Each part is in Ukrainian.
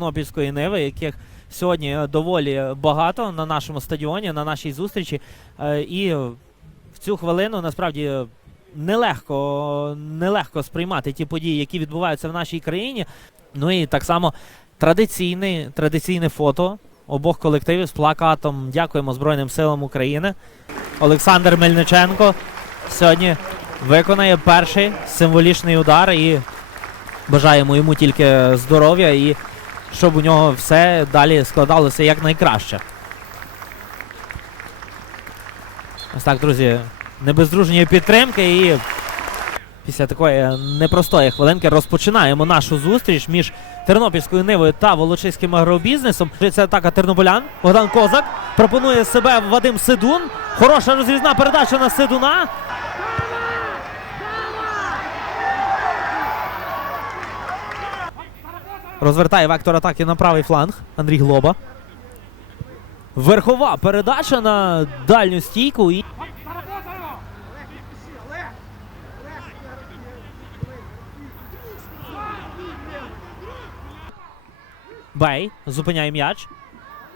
Тернопільської Ниви, яких сьогодні доволі багато на нашому стадіоні, на нашій зустрічі. Е, І в цю хвилину насправді нелегко, нелегко сприймати ті події, які відбуваються в нашій країні. Ну і так само традиційне, традиційне фото обох колективів з плакатом Дякуємо Збройним силам України. Олександр Мельниченко сьогодні виконає перший символічний удар і бажаємо йому тільки здоров'я і щоб у нього все далі складалося якнайкраще. Ось так, друзі, не без дружньої підтримки і після такої непростої хвилинки розпочинаємо нашу зустріч між Тернопільською Нивою та Волочиським агробізнесом. Це атака тернополян. Богдан Козак пропонує себе Вадим Сидун. Хороша розрізна передача на Сидуна. Розвертає вектор атаки на правий фланг. Андрій Глоба. Верхова передача на дальню стійку. І... Бей зупиняє м'яч.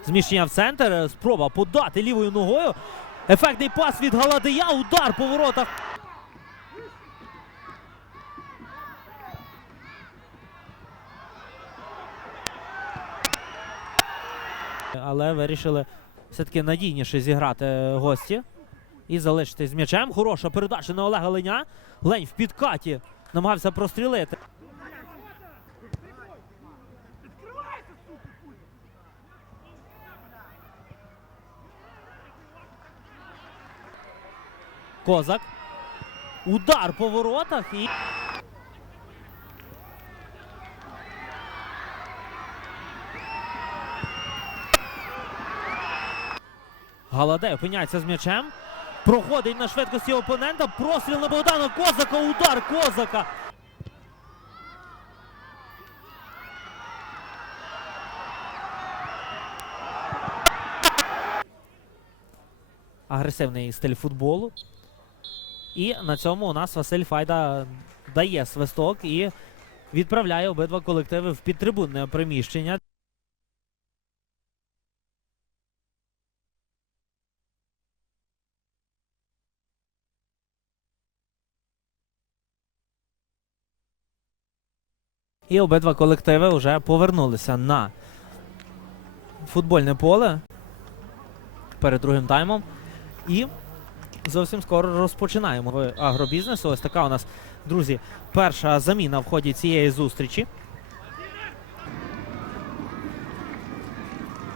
Зміщення в центр. Спроба подати лівою ногою. Ефектний пас від Галадия. Удар по воротах. Але вирішили все-таки надійніше зіграти гості і залишитись з м'ячем. Хороша передача на Олега Леня. Лень в підкаті намагався прострілити. Козак. Удар по воротах і. Галадей опиняється з м'ячем. Проходить на швидкості опонента. Простріл на Богдана Козака. Удар Козака. Агресивний стиль футболу. І на цьому у нас Василь Файда дає свисток і відправляє обидва колективи в підтрибунне приміщення. І обидва колективи вже повернулися на футбольне поле перед другим таймом. І зовсім скоро розпочинаємо в агробізнесу. Ось така у нас, друзі, перша заміна в ході цієї зустрічі.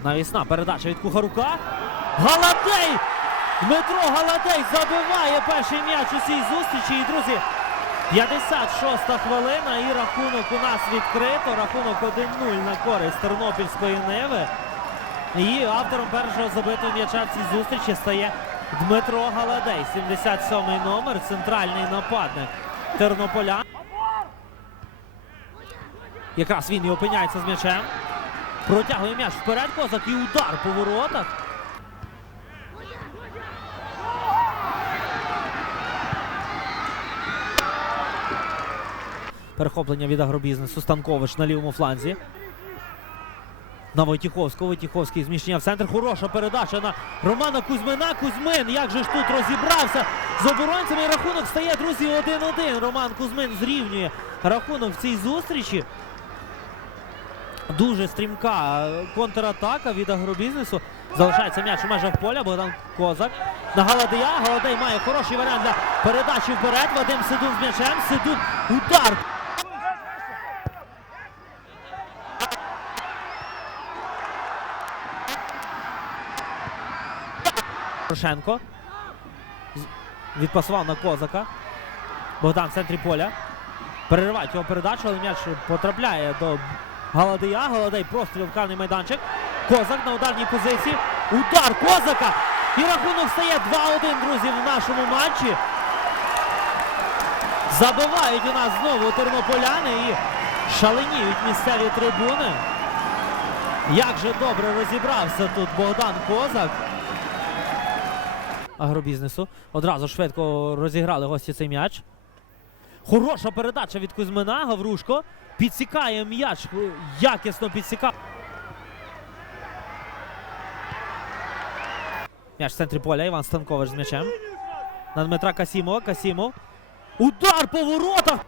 Навісна передача від Кухарука. Галадей! Дмитро Галадей забиває перший м'яч у цій зустрічі. І, друзі, 56-та хвилина і рахунок у нас відкрито. Рахунок 1-0 на користь Тернопільської Ниви. І автором першого забитого м'яча в цій зустрічі стає Дмитро Галадей, 77-й номер, центральний нападник Тернополя. Якраз він і опиняється з м'ячем. Протягує м'яч вперед козак і удар по воротах. Перехоплення від агробізнесу. Станкович на лівому фланзі. На Войтіховського. Войтіховський зміщення в центр. Хороша передача на Романа Кузьмина. Кузьмин. Як же ж тут розібрався з оборонцями. Рахунок стає, друзі, 1-1. Роман Кузьмин зрівнює рахунок в цій зустрічі. Дуже стрімка е, контратака від агробізнесу. Залишається м'яч у межах поля. Богдан Козак. На Галадия. Галадей має хороший варіант для передачі вперед. Вадим Сидун з м'ячем. Сидун. Удар. Порошенко. Відпасував на Козака. Богдан в центрі поля. Переривають його передачу, але м'яч потрапляє до Галадия. Галадей простріл в карний майданчик. Козак на ударній позиції. Удар Козака! І рахунок стає 2-1, друзі, в нашому матчі. Забивають у нас знову тернополяни і шаленіють місцеві трибуни. Як же добре розібрався тут Богдан Козак. Агробізнесу. Одразу швидко розіграли гості цей м'яч. Хороша передача від Кузьмина. Гаврушко. підсікає м'яч, е, якісно підсікає. М'яч в центрі поля. Іван Станкович з м'ячем. На Дмитра Касімова. Касімов. Удар по воротах!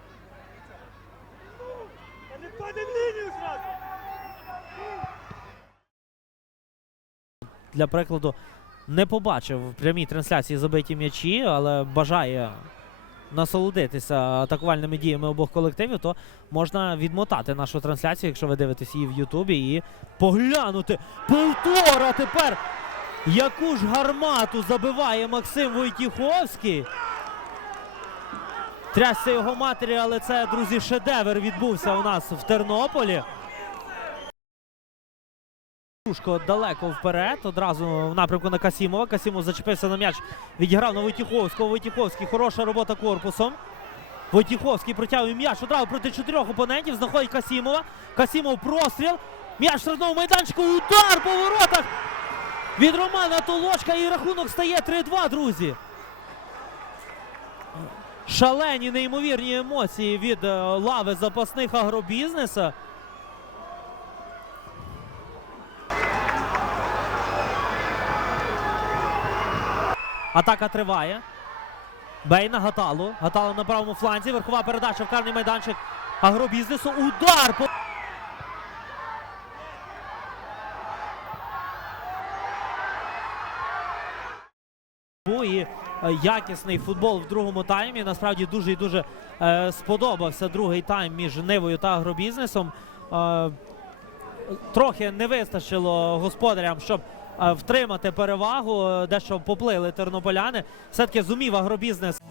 Для прикладу, не побачив в прямій трансляції забиті м'ячі, але бажає насолодитися атакувальними діями обох колективів, то можна відмотати нашу трансляцію, якщо ви дивитесь її в Ютубі, і поглянути. Повтора тепер! Яку ж гармату забиває Максим Войтіховський. Трясся його матері, але це, друзі, шедевр відбувся у нас в Тернополі. Шушко далеко вперед, одразу в напрямку на Касімова. Касімов зачепився на м'яч, відіграв на Войтіховського. Войтіховський, хороша робота корпусом. Войтіховський протягує м'яч одразу проти чотирьох опонентів. Знаходить Касімова. Касімов простріл. М'яч в штрафному майданчику. Удар по воротах від Романа Толочка. І рахунок стає 3-2, друзі. Шалені неймовірні емоції від е, лави запасних агробізнеса. Атака триває. Бейна Гаталу. Гаталу на правому фланзі. Верхова передача в карний майданчик агробізнесу. Удар по. І е, якісний футбол в другому таймі. Насправді дуже і дуже е, сподобався другий тайм між Нивою та агробізнесом. Трохи не вистачило господарям, щоб е, втримати перевагу. Е, Дещо поплили тернополяни. Все-таки зумів агробізнес